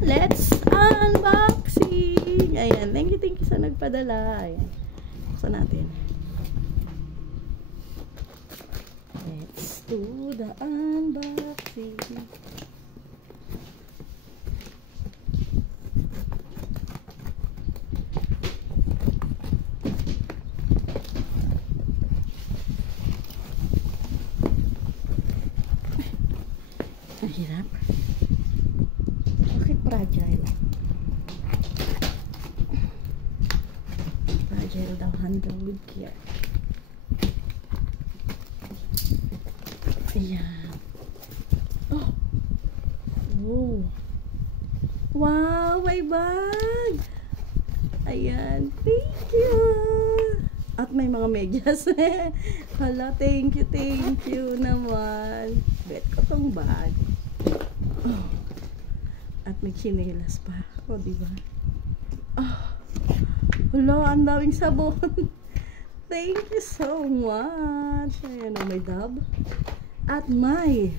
let's unboxing. Ayan, thank you sa nagpadala. Ayan. Buksan natin. Let's do the unboxing. Ang hirap. Bakit fragile? Fragile daw, handle with care. Ayan. Oh! Wow! Wow! May bag! Ayan. Thank you! At may mga medyas. Hala, thank you naman. Bet ko tong bag. Oh. At may chinelas pa. O, diba? Oh. Hala, ang daming sabon. Thank you so much. Ayan o, may dab. At may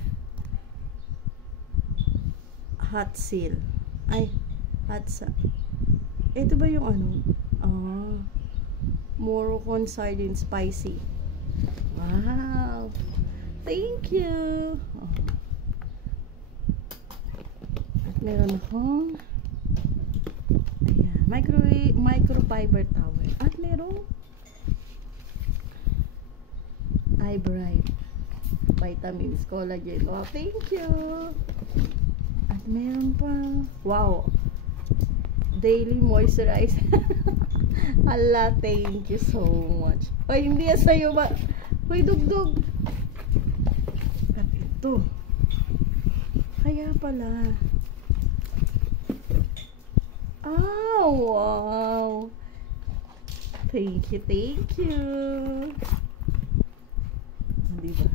hot seal. Ay, hot sa. Ito ba yung ano? Moroccan sardine spicy. Wow. Thank you. Oh. At meron akong ayan, microfiber towel. At meron eye bright vitamins, collagen. Oh, thank you. At meron pa, wow, daily moisturizer. Hala, thank you so much. Ay, hindi yan sa'yo ba? Uy, dugdug. At ito, kaya pala. Oh, wow. Thank you. Diba?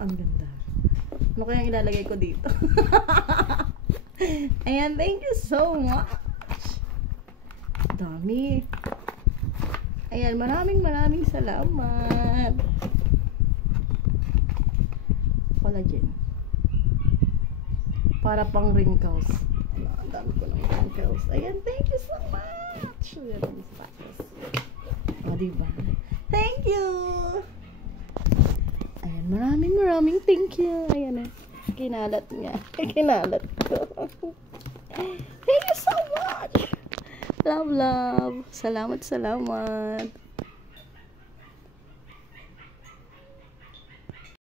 Ang ganda. Ano kaya ilalagay ko dito? Ayan, thank you so much. Dami. Ayan, maraming salamat. Collagen. Para pang wrinkles. Ang dami ko ng wrinkles. Ayan, thank you so much. O, diba? Thank you. Ayan, maraming thank you. Ayan, kinalat niya. Kinalat ko. Thank you so much. Love. Salamat.